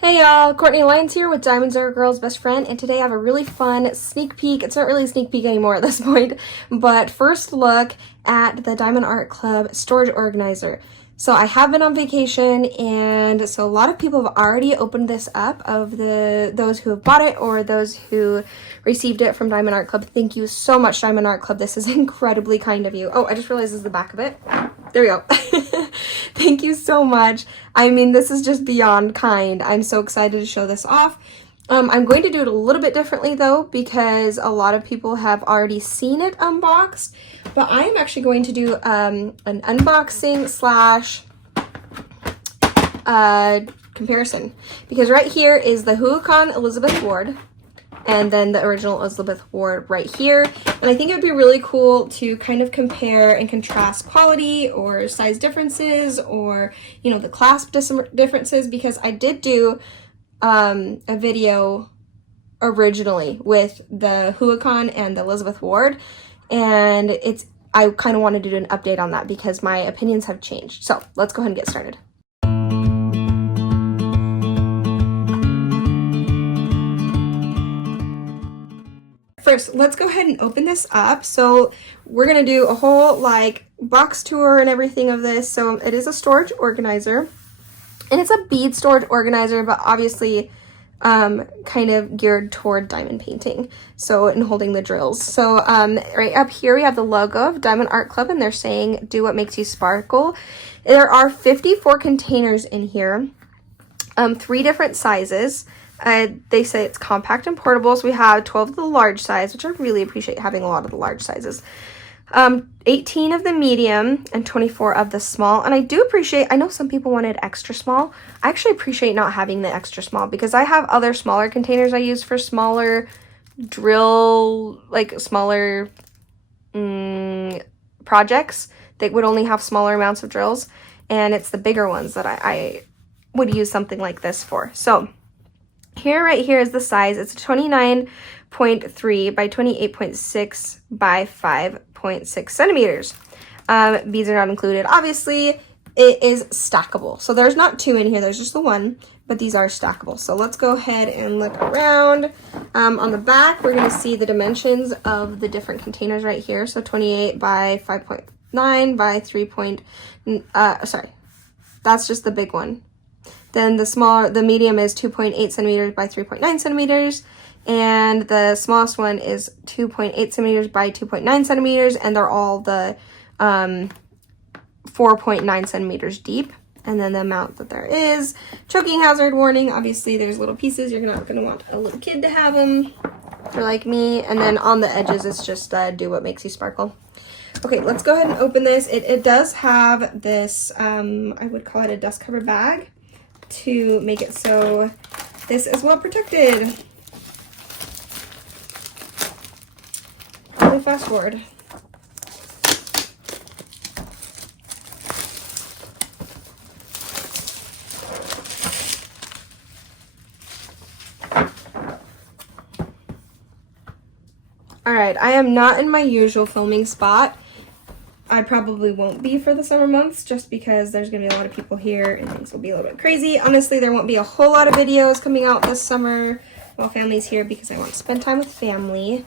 Hey y'all, Courtney Lyons here with Diamonds Are a Girl's Best Friend, and today I have a really fun sneak peek. It's not really a sneak peek anymore at this point, but first look at the Diamond Art Club storage organizer. So I have been on vacation, and so a lot of people have already opened this up, of those who have bought it or those who received it from Diamond Art Club. Thank you so much, Diamond Art Club. This is incredibly kind of you. Oh, I just realized this is the back of it. There we go. Thank you so much. I mean, this is just beyond kind. I'm so excited to show this off. I'm going to do it a little bit differently though, because a lot of people have already seen it unboxed, but I am actually going to do an unboxing slash comparison, because right here is the Huacan Elizabeth Ward, and then the original Elizabeth Ward right here. And I think it would be really cool to kind of compare and contrast quality or size differences, or, you know, the clasp differences, because I did do a video originally with the Huacan and the Elizabeth Ward, and I kind of wanted to do an update on that because my opinions have changed. So let's go ahead and get started. First, let's go ahead and open this up. So we're gonna do a whole like box tour and everything of this. So it is a storage organizer, and it's a bead storage organizer, but obviously kind of geared toward diamond painting, so, and holding the drills. So right up here we have the logo of Diamond Art Club, and they're saying do what makes you sparkle. There are 54 containers in here, 3 different sizes. They say it's compact and portable, so we have 12 of the large size, which I really appreciate having a lot of the large sizes, 18 of the medium, and 24 of the small. And I do appreciate, I know some people wanted extra small. I actually appreciate not having the extra small, because I have other smaller containers I use for smaller drill, like smaller projects that would only have smaller amounts of drills, and it's the bigger ones that I would use something like this for. So here, right here is the size. It's 29.3 by 28.6 by 5.6 centimeters. Beads are not included. Obviously, it is stackable. So there's not 2 in here, there's just the 1, but these are stackable. So let's go ahead and look around. On the back, we're gonna see the dimensions of the different containers right here. So 28 by 5.9 by 3. Sorry, that's just the big one. Then the medium is 2.8 centimeters by 3.9 centimeters, and the smallest one is 2.8 centimeters by 2.9 centimeters, and they're all the 4.9 centimeters deep. And then the amount that there is. Choking hazard warning. Obviously, there's little pieces. You're not going to want a little kid to have them, or like me. And then on the edges, it's just do what makes you sparkle. Okay, let's go ahead and open this. It does have this, I would call it a dust cover bag, to make it so this is well protected. Probably fast forward. Alright, I am not in my usual filming spot. I probably won't be for the summer months, just because there's going to be a lot of people here and things will be a little bit crazy. Honestly, there won't be a whole lot of videos coming out this summer while family's here, because I want to spend time with family.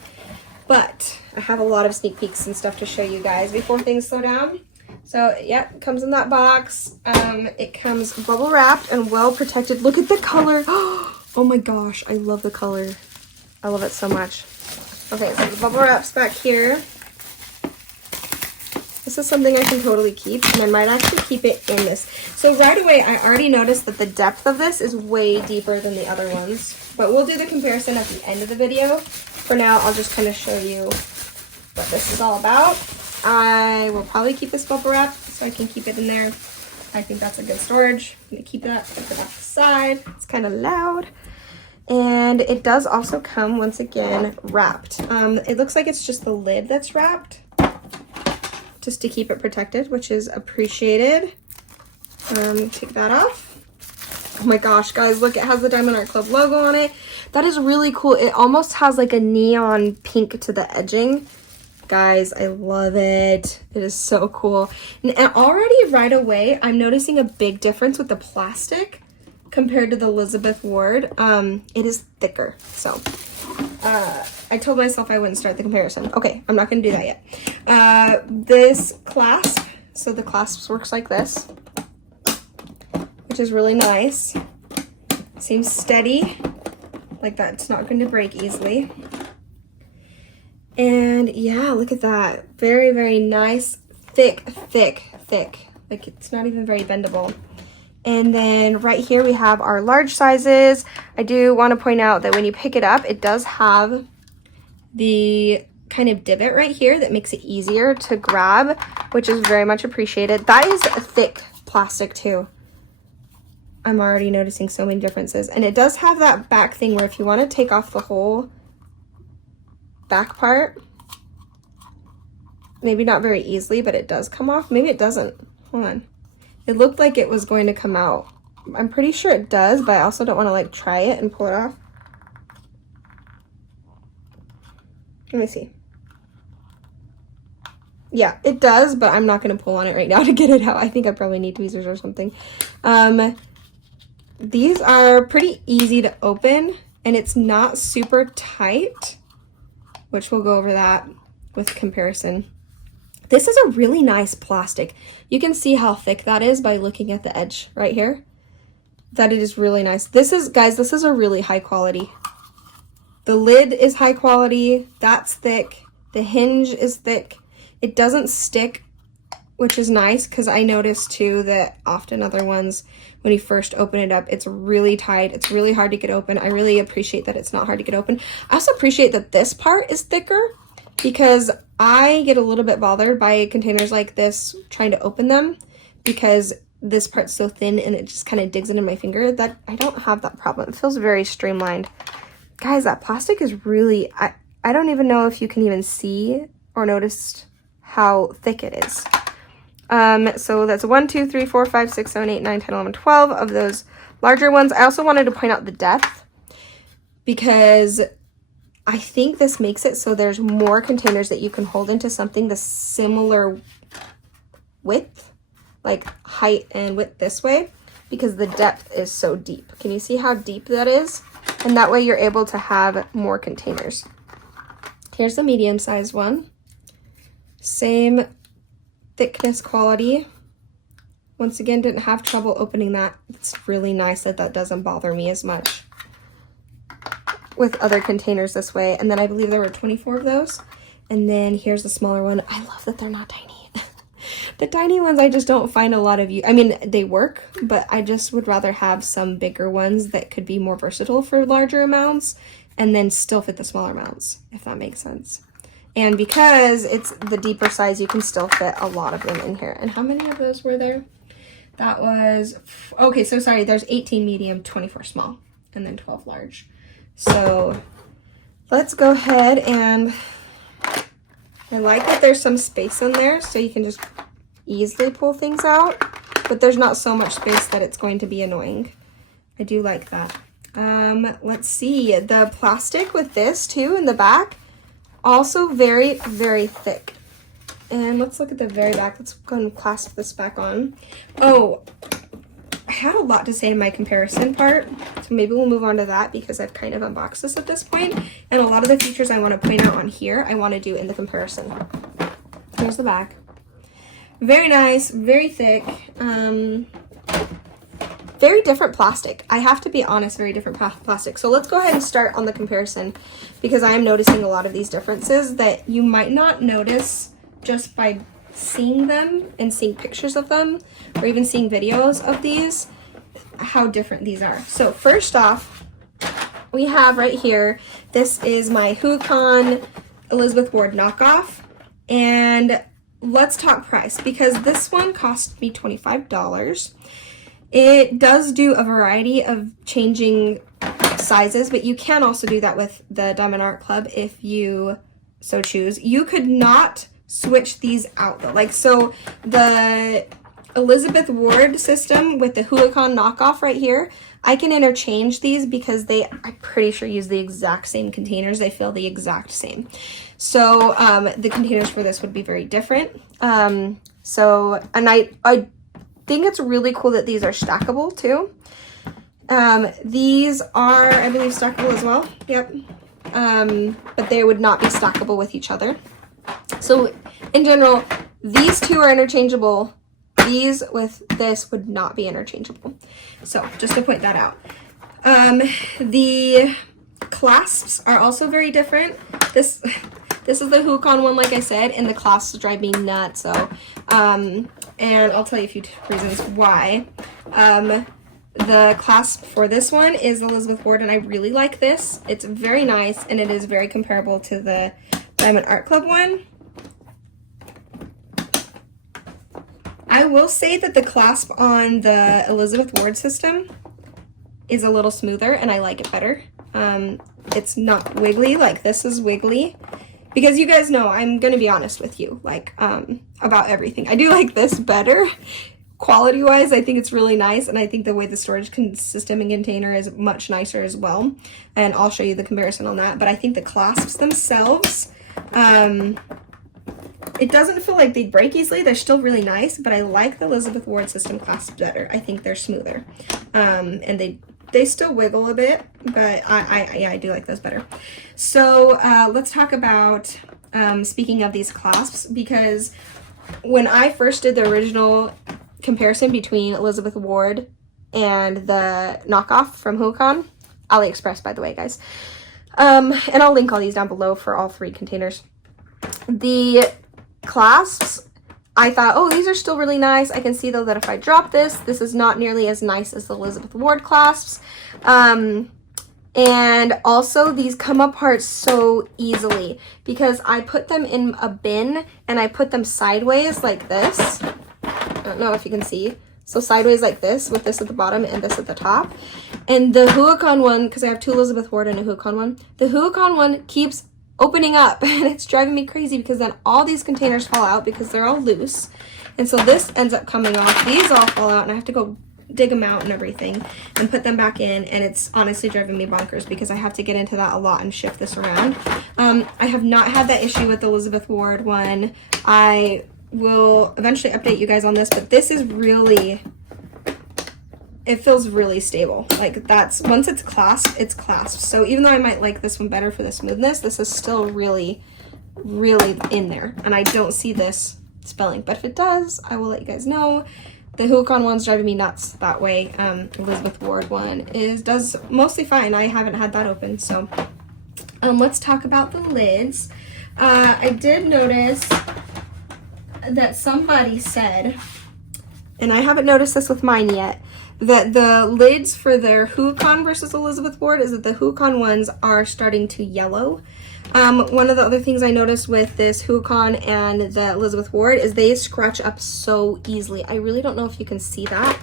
But I have a lot of sneak peeks and stuff to show you guys before things slow down. So, yeah, it comes in that box. It comes bubble wrapped and well protected. Look at the color. Oh my gosh, I love the color. I love it so much. Okay, so the bubble wrap's back here. This is something I can totally keep, and I might actually keep it in this. So right away, I already noticed that the depth of this is way deeper than the other ones, but we'll do the comparison at the end of the video. For now, I'll just kind of show you what this is all about. I will probably keep this bubble wrap so I can keep it in there. I think that's a good storage. I'm gonna keep that, put it off the side. It's kind of loud. And it does also come, once again, wrapped. It looks like it's just the lid that's wrapped, just to keep it protected, which is appreciated. Take that off. Oh my gosh, guys, look, it has the Diamond Art Club logo on it. That is really cool. It almost has like a neon pink to the edging. Guys, I love it. It is so cool. And already right away, I'm noticing a big difference with the plastic. compared to the Elizabeth Ward. It is thicker. So I told myself I wouldn't start the comparison. Okay, I'm not going to do that yet. This clasp, so the clasp works like this, which is really nice. Seems steady, like that. It's not going to break easily. And yeah, look at that. Very, very nice, thick. Like it's not even very bendable. And then right here we have our large sizes. I do want to point out that when you pick it up, it does have the kind of divot right here that makes it easier to grab, which is very much appreciated. That is a thick plastic too. I'm already noticing so many differences. And it does have that back thing where if you want to take off the whole back part, maybe not very easily, but it does come off. Maybe it doesn't. Hold on. It looked like it was going to come out. I'm pretty sure it does, but I also don't want to like try it and pull it off. Let me see. Yeah, it does, but I'm not going to pull on it right now to get it out. I think I probably need tweezers or something. These are pretty easy to open, and it's not super tight, which we'll go over that with comparison. This is a really nice plastic. You can see how thick that is by looking at the edge right here. That it is really nice. This is, guys, this is a really high quality. The lid is high quality. That's thick. The hinge is thick. It doesn't stick, which is nice because I noticed too that often other ones, when you first open it up, it's really tight. It's really hard to get open. I really appreciate that it's not hard to get open. I also appreciate that this part is thicker because I get a little bit bothered by containers like this trying to open them because this part's so thin and it just kind of digs into my finger. That I don't have that problem. It feels very streamlined. Guys, that plastic is really, I don't even know if you can even see or notice how thick it is. So that's 1, 2, 3, 4, 5, 6, 7, 8, 9, 10, 11, 12 of those larger ones. I also wanted to point out the depth because I think this makes it so there's more containers that you can hold into something the similar width, like height and width this way, because the depth is so deep. Can you see how deep that is? And that way you're able to have more containers. Here's the medium-sized one. Same thickness quality. Once again, didn't have trouble opening that. It's really nice that that doesn't bother me as much with other containers this way. And then I believe there were 24 of those. And then here's the smaller one. I love that they're not tiny. The tiny ones I just don't find a lot of use. I mean, they work, but I just would rather have some bigger ones that could be more versatile for larger amounts and then still fit the smaller amounts, if that makes sense. And because it's the deeper size, you can still fit a lot of them in here. And how many of those were there? That was, okay, so sorry, there's 18 medium, 24 small, and then 12 large. So let's go ahead and, I like that there's some space in there so you can just easily pull things out, but there's not so much space that it's going to be annoying. I do like that. Let's see, the plastic with this too in the back, also very, very thick. And let's look at the very back. Let's go and clasp this back on. Oh, I had a lot to say in my comparison part, so maybe we'll move on to that because I've kind of unboxed this at this point. And a lot of the features I want to point out on here, I want to do in the comparison. Here's the back. Very nice, very thick, very different plastic. I have to be honest, very different plastic. So let's go ahead and start on the comparison because I'm noticing a lot of these differences that you might not notice just by seeing them and seeing pictures of them or even seeing videos of these, how different these are. So first off, we have right here, this is my Huacan Elizabeth Ward knockoff, and let's talk price because this one cost me $25. It does do a variety of changing sizes, but you can also do that with the Diamond Art Club if you so choose. You could not switch these out though. Like, so the Elizabeth Ward system with the Huacan knockoff right here, I can interchange these because they, I'm pretty sure, use the exact same containers. They feel the exact same. So the containers for this would be very different. And I think it's really cool that these are stackable too. These are, I believe, stackable as well. Yep. But they would not be stackable with each other. So in general, these two are interchangeable. These with this would not be interchangeable. So just to point that out. The clasps are also very different. This is the Huacan one, like I said, and the clasps drive me nuts. So, and I'll tell you a few reasons why. The clasp for this one is the Elizabeth Ward, and I really like this. It's very nice, and it is very comparable to the Diamond Art Club one. I will say that the clasp on the Elizabeth Ward system is a little smoother, and I like it better. It's not wiggly like this is wiggly. Because you guys know, I'm going to be honest with you, like, about everything. I do like this better. Quality-wise, I think it's really nice, and I think the way the storage system and container is much nicer as well. And I'll show you the comparison on that. But I think the clasps themselves, it doesn't feel like they break easily. They're still really nice, but I like the Elizabeth Ward system clasps better. I think they're smoother. And they still wiggle a bit, but I do like those better. So let's talk about, speaking of these clasps, because when I first did the original comparison between Elizabeth Ward and the knockoff from Huacan, AliExpress, by the way, guys, and I'll link all these down below for all three containers. The clasps, I thought, oh, these are still really nice. I can see though that if I drop this is not nearly as nice as the Elizabeth Ward clasps. And also these come apart so easily because I put them in a bin and I put them sideways like this. I don't know if you can see. So sideways like this, with this at the bottom and this at the top. And the Huacan one, because I have two Elizabeth Ward and a Huacan one, the Huacan one keeps opening up and it's driving me crazy because then all these containers fall out because they're all loose. And so this ends up coming off. These all fall out and I have to go dig them out and everything and put them back in, and it's honestly driving me bonkers because I have to get into that a lot and shift this around. I have not had that issue with the Elizabeth Ward one. I will eventually update you guys on this, but this is really, it feels really stable. Like that's, once it's clasped, it's clasped. So even though I might like this one better for the smoothness, this is still really, really in there. And I don't see this spelling, but if it does, I will let you guys know. The Huacan one's driving me nuts that way. Elizabeth Ward one does mostly fine. I haven't had that open. So let's talk about the lids. I did notice that somebody said, and I haven't noticed this with mine yet, that the lids for their Huacan versus Elizabeth Ward is that the Huacan ones are starting to yellow. One of the other things I noticed with this Huacan and the Elizabeth Ward is they scratch up so easily. I really don't know if you can see that,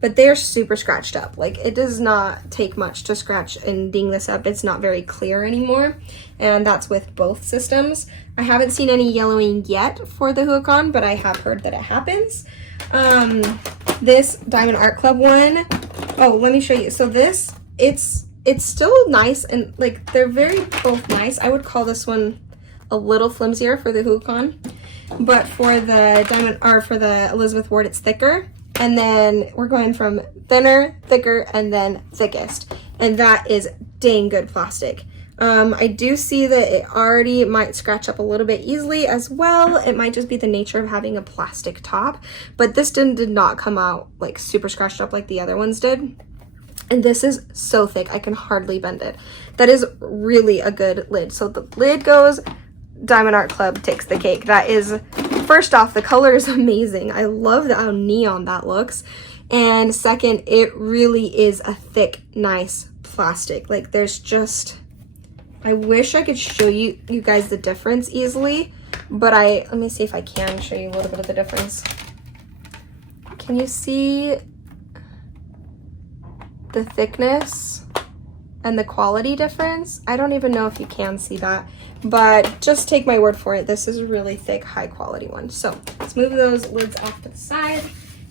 but they're super scratched up. Like it does not take much to scratch and ding this up. It's not very clear anymore, and that's with both systems. I haven't seen any yellowing yet for the Huacan, but I have heard that it happens. This Diamond Art Club one, oh, let me show you. So this, it's still nice, and like they're very both nice. I would call this one a little flimsier for the Huacan, but for the Diamond, or for the Elizabeth Ward, it's thicker. And then we're going from thinner, thicker, and then thickest, and that is dang good plastic. I do see that it already might scratch up a little bit easily as well. It might just be the nature of having a plastic top, but this did not come out like super scratched up like the other ones did. And this is so thick, I can hardly bend it. That is really a good lid. So the lid goes, Diamond Art Club takes the cake. That is, first off, the color is amazing. I love how neon that looks. And second, it really is a thick, nice plastic. Like there's just, I wish I could show you guys the difference easily, but let me see if I can show you a little bit of the difference. Can you see the thickness and the quality difference? I don't even know if you can see that, but just take my word for it. This is a really thick, high quality one. So let's move those lids off to the side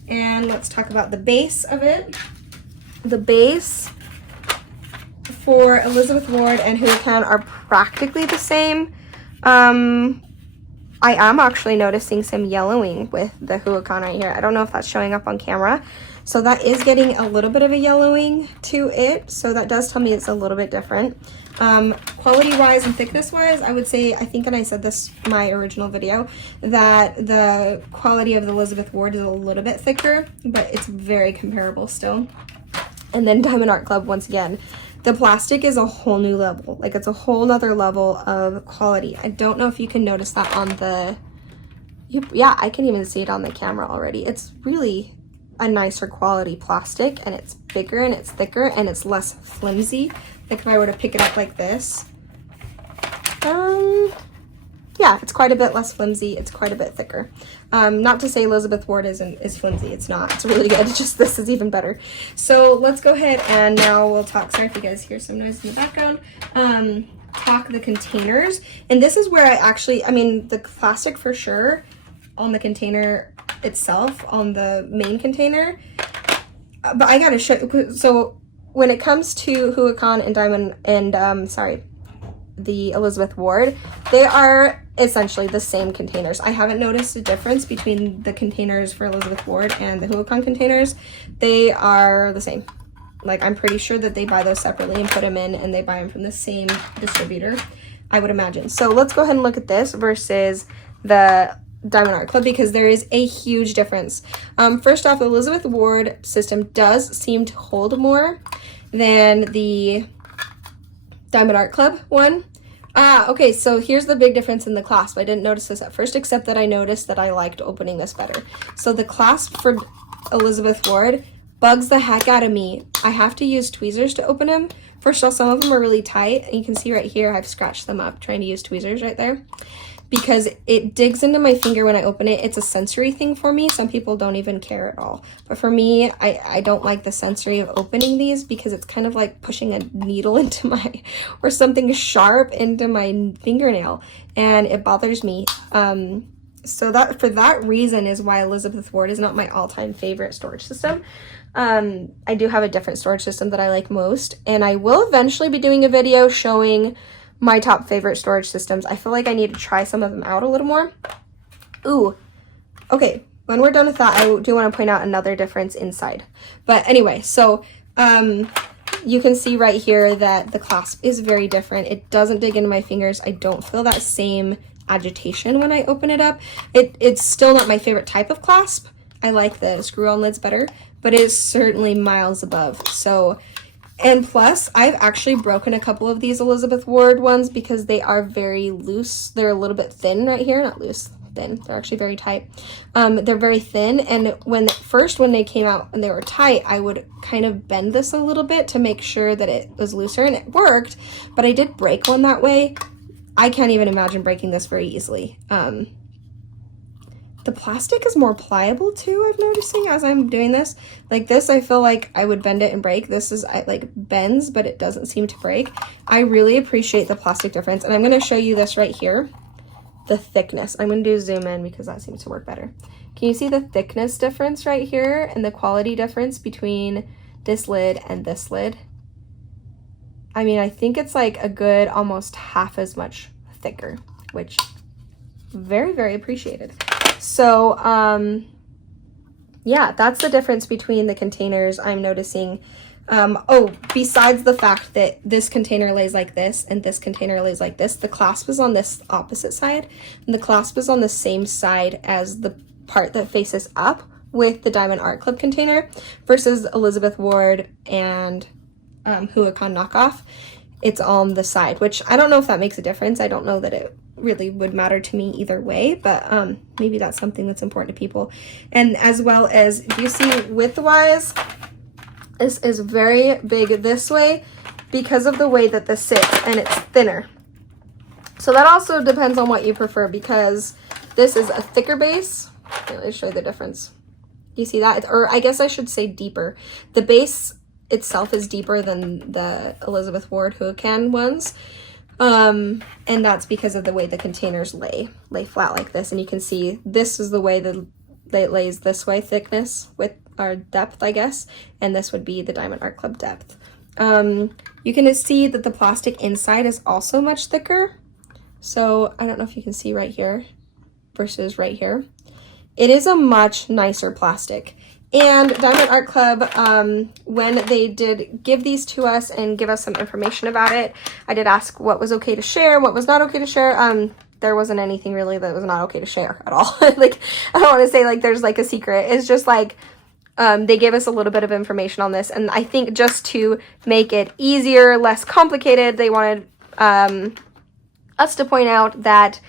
and let's talk about the base of it. The base for Elizabeth Ward and Huacan are practically the same. I am actually noticing some yellowing with the Huacan right here. I don't know if that's showing up on camera, So that is getting a little bit of a yellowing to it. So that does tell me it's a little bit different. Quality wise and thickness wise, I would say, I think, and I said this in my original video, that the quality of the Elizabeth Ward is a little bit thicker, but it's very comparable still. And then Diamond Art Club, once again, the plastic is a whole new level. Like, it's a whole nother level of quality. I don't know if you can notice that on the, yeah, I can even see it on the camera already. It's really a nicer quality plastic, and it's bigger and it's thicker and it's less flimsy. Like if I were to pick it up like this, yeah, it's quite a bit less flimsy. It's quite a bit thicker. Not to say Elizabeth Ward is flimsy. It's not. It's really good. It's just this is even better. So let's go ahead and now we'll talk. Sorry if you guys hear some noise in the background. Talk the containers. And this is where I mean, the plastic for sure on the container itself, on the main container. But I gotta show you. So when it comes to Huacan and Diamond and the Elizabeth Ward, they are essentially the same containers. I haven't noticed a difference between the containers for Elizabeth Ward and the Huacan containers. They are the same. Like, I'm pretty sure that they buy those separately and put them in, and they buy them from the same distributor, I would imagine. So let's go ahead and look at this versus the Diamond Art Club, because there is a huge difference. First off, the Elizabeth Ward system does seem to hold more than the Diamond Art Club one. Okay, so here's the big difference in the clasp. I didn't notice this at first, except that I noticed that I liked opening this better. So the clasp for Elizabeth Ward bugs the heck out of me. I have to use tweezers to open them. First of all, some of them are really tight, and you can see right here, I've scratched them up trying to use tweezers right there, because it digs into my finger when I open it. It's a sensory thing for me. Some people don't even care at all. But for me, I don't like the sensory of opening these, because it's kind of like pushing a needle into my, or something sharp into my fingernail, and it bothers me. So that, for that reason, is why Elizabeth Ward is not my all-time favorite storage system. I do have a different storage system that I like most, and I will eventually be doing a video showing my top favorite storage systems. I feel like I need to try some of them out a little more. Ooh, okay, when we're done with that, I do want to point out another difference inside. But anyway, so you can see right here that the clasp is very different. It doesn't dig into my fingers. I don't feel that same agitation when I open it up. It's still not my favorite type of clasp. I like the screw-on lids better, but it is certainly miles above. So, and plus, I've actually broken a couple of these Elizabeth Ward ones because they are very loose. They're a little bit thin right here. Not loose, thin. They're actually very tight. They're very thin, and when they came out and they were tight, I would kind of bend this a little bit to make sure that it was looser, and it worked, but I did break one that way. I can't even imagine breaking this very easily. The plastic is more pliable too, I'm noticing, as I'm doing this. Like this, I feel like I would bend it and break. This is like bends, but it doesn't seem to break. I really appreciate the plastic difference, and I'm going to show you this right here, the thickness. I'm going to do zoom in because that seems to work better. Can you see the thickness difference right here and the quality difference between this lid and this lid? I mean, I think it's like a good almost half as much thicker, which very, very appreciated. So, yeah, that's the difference between the containers I'm noticing. Oh, besides the fact that this container lays like this and this container lays like this, the clasp is on this opposite side, and the clasp is on the same side as the part that faces up with the Diamond Art Club container versus Elizabeth Ward and Huacan knockoff. It's on the side, which I don't know if that makes a difference. I don't know that it really would matter to me either way, but maybe that's something that's important to people. And as well as, you see width-wise, this is very big this way because of the way that this sits, and it's thinner. So that also depends on what you prefer, because this is a thicker base. Let me show you the difference. You see that? Or I guess I should say deeper. The base itself is deeper than the Elizabeth Ward Huacan ones. And that's because of the way the containers lay flat like this. And you can see this is the way that it lays this way, thickness with our depth, I guess. And this would be the Diamond Art Club depth. You can see that the plastic inside is also much thicker. So I don't know if you can see right here versus right here. It is a much nicer plastic. And Diamond Art Club, when they did give these to us and give us some information about it, I did ask what was okay to share, what was not okay to share. There wasn't anything really that was not okay to share at all. Like, I don't want to say like there's like a secret. It's just like, they gave us a little bit of information on this. And I think just to make it easier, less complicated, they wanted us to point out that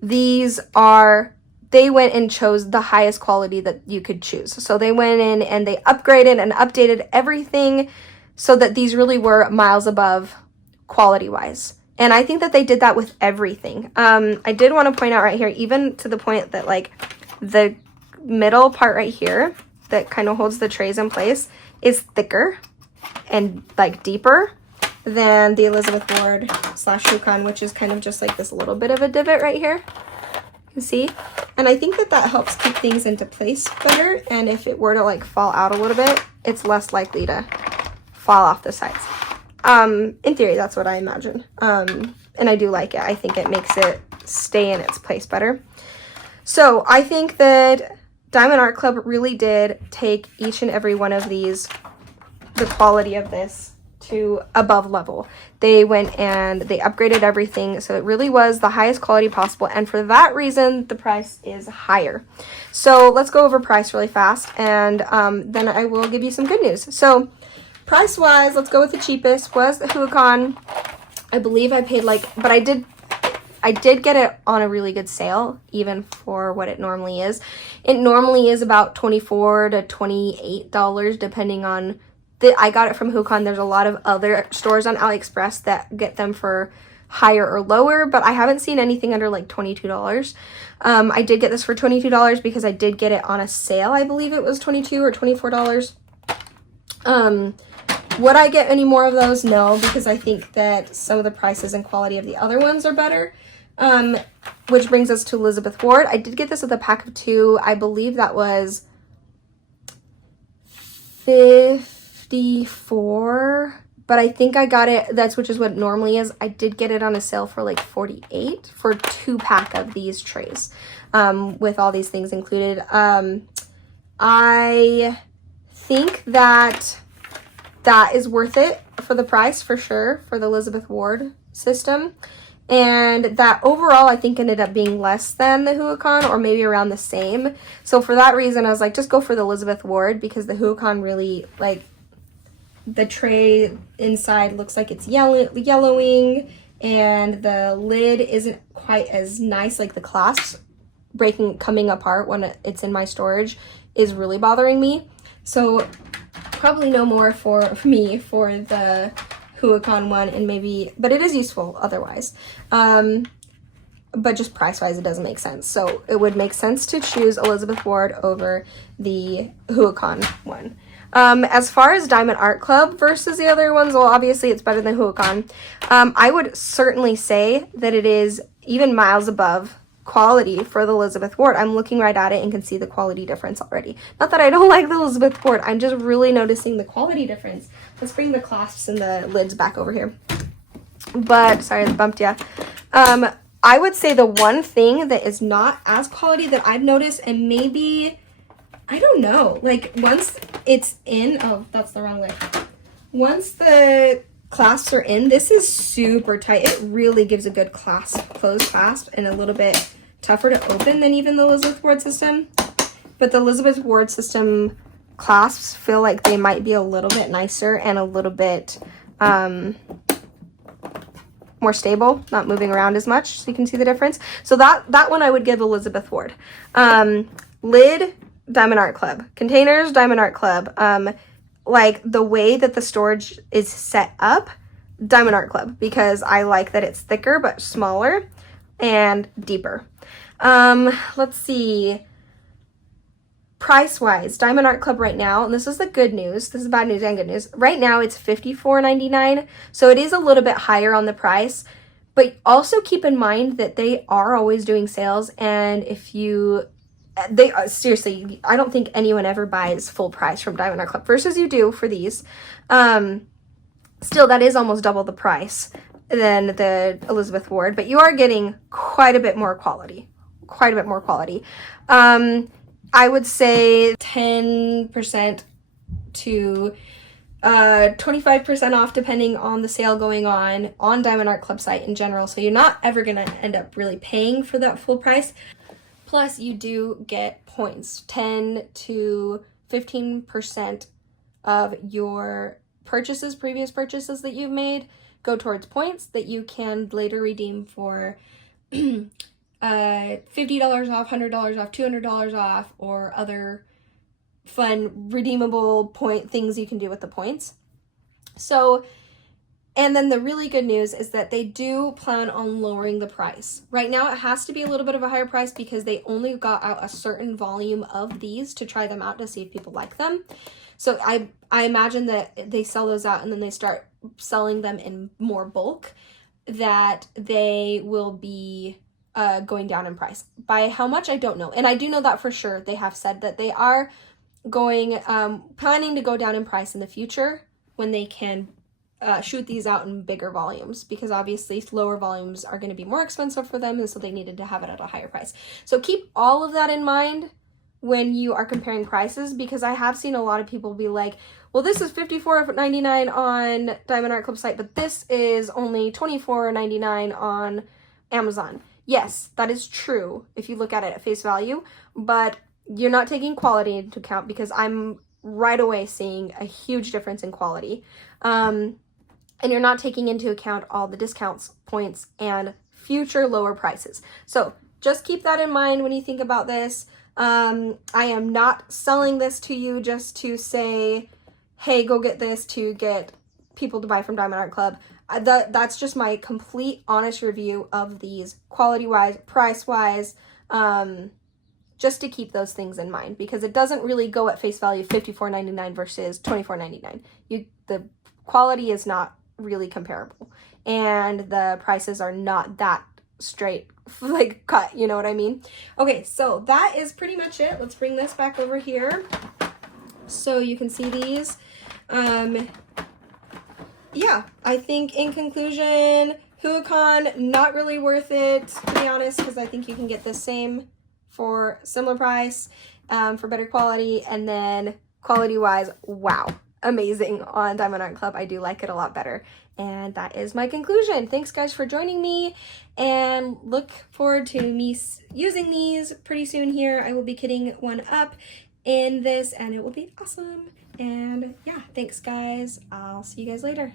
they went and chose the highest quality that you could choose. So they went in and they upgraded and updated everything so that these really were miles above quality-wise. And I think that they did that with everything. I did want to point out right here, even to the point that like the middle part right here that kind of holds the trays in place is thicker and like deeper than the Elizabeth Ward / Huacan, which is kind of just like this little bit of a divot right here. You see? And I think that that helps keep things into place better. And if it were to like fall out a little bit, it's less likely to fall off the sides. In theory, that's what I imagine. And I do like it. I think it makes it stay in its place better. So I think that Diamond Art Club really did take each and every one of these, the quality of this, to above level. They went and they upgraded everything, so it really was the highest quality possible, and for that reason the price is higher. So let's go over price really fast, and then I will give you some good news. So price wise, let's go with the cheapest was the Huacan. I believe I paid like, but I did get it on a really good sale, even for what it normally is. It normally is about $24 to $28, depending on I got it from Huacan. There's a lot of other stores on AliExpress that get them for higher or lower, but I haven't seen anything under like $22. I did get this for $22 because I did get it on a sale. I believe it was $22 or $24. Would I get any more of those? No, because I think that some of the prices and quality of the other ones are better. Which brings us to Elizabeth Ward. I did get this with a pack of 2. I believe that was $54, but I think I got it, which is what it normally is. I did get it on a sale for like $48 for 2-pack of these trays, with all these things included. I think that is worth it for the price, for sure, for the Elizabeth Ward system. And that overall, I think, ended up being less than the Huacan, or maybe around the same. So for that reason, I was like, just go for the Elizabeth Ward, because the Huacan really, like, the tray inside looks like it's yellowing, and the lid isn't quite as nice. Like the clasp coming apart when it's in my storage is really bothering me. So probably no more for me for the Huacan one, and maybe, but it is useful otherwise. But just price wise, it doesn't make sense. So it would make sense to choose Elizabeth Ward over the Huacan one. As far as Diamond Art Club versus the other ones, well, obviously it's better than Huacan. I would certainly say that it is even miles above quality for the Elizabeth Ward. I'm looking right at it and can see the quality difference already. Not that I don't like the Elizabeth Ward, I'm just really noticing the quality difference. Let's bring the clasps and the lids back over here. But, sorry, I bumped ya. I would say the one thing that is not as quality that I've noticed, and maybe, I don't know, like once it's in, oh, that's the wrong way. Once the clasps are in, this is super tight. It really gives a good closed clasp, and a little bit tougher to open than even the Elizabeth Ward system. But the Elizabeth Ward system clasps feel like they might be a little bit nicer and a little bit more stable, not moving around as much, so you can see the difference. So that one I would give Elizabeth Ward. Lid, Diamond Art Club. Containers, Diamond Art Club. Like the way that the storage is set up, Diamond Art Club, because I like that it's thicker but smaller and deeper. Let's see. Price wise, Diamond Art Club right now, and this is the good news, this is bad news and good news. Right now it's $54.99, so it is a little bit higher on the price, but also keep in mind that they are always doing sales, and if you seriously, I don't think anyone ever buys full price from Diamond Art Club versus you do for these. Still, that is almost double the price than the Elizabeth Ward, but you are getting quite a bit more quality. I would say 10% to 25% off depending on the sale going on Diamond Art Club site in general. So you're not ever going to end up really paying for that full price. Plus you do get points, 10 to 15% of your purchases, previous purchases that you've made, go towards points that you can later redeem for $50 off, $100 off, $200 off, or other fun redeemable point things you can do with the points. So, and then the really good news is that they do plan on lowering the price. Right now it has to be a little bit of a higher price because they only got out a certain volume of these to try them out to see if people like them. So I imagine that they sell those out and then they start selling them in more bulk, that they will be going down in price. By how much, I don't know. And I do know that for sure. They have said that they are going, planning to go down in price in the future when they can shoot these out in bigger volumes, because obviously lower volumes are going to be more expensive for them, and so they needed to have it at a higher price. So keep all of that in mind when you are comparing prices, because I have seen a lot of people be like, well, this is $54.99 on Diamond Art Club site, but this is only $24.99 on Amazon. Yes, that is true if you look at it at face value, but you're not taking quality into account, because I'm right away seeing a huge difference in quality. And you're not taking into account all the discounts, points, and future lower prices. So just keep that in mind when you think about this. I am not selling this to you just to say, hey, go get this to get people to buy from Diamond Art Club. That's just my complete honest review of these, quality-wise, price-wise, just to keep those things in mind, because it doesn't really go at face value $54.99 versus $24.99. The quality is not really comparable, and the prices are not that straight, like, cut, you know what I mean? Okay, so that is pretty much it. Let's bring this back over here so you can see these. Yeah, I think in conclusion, Huacan, not really worth it, to be honest, because I think you can get the same for similar price, for better quality, and then quality-wise, wow, amazing on Diamond Art Club. I do like it a lot better. And that is my conclusion. Thanks guys for joining me, and look forward to me using these pretty soon here. I will be kitting one up in this and it will be awesome. And yeah, thanks guys. I'll see you guys later.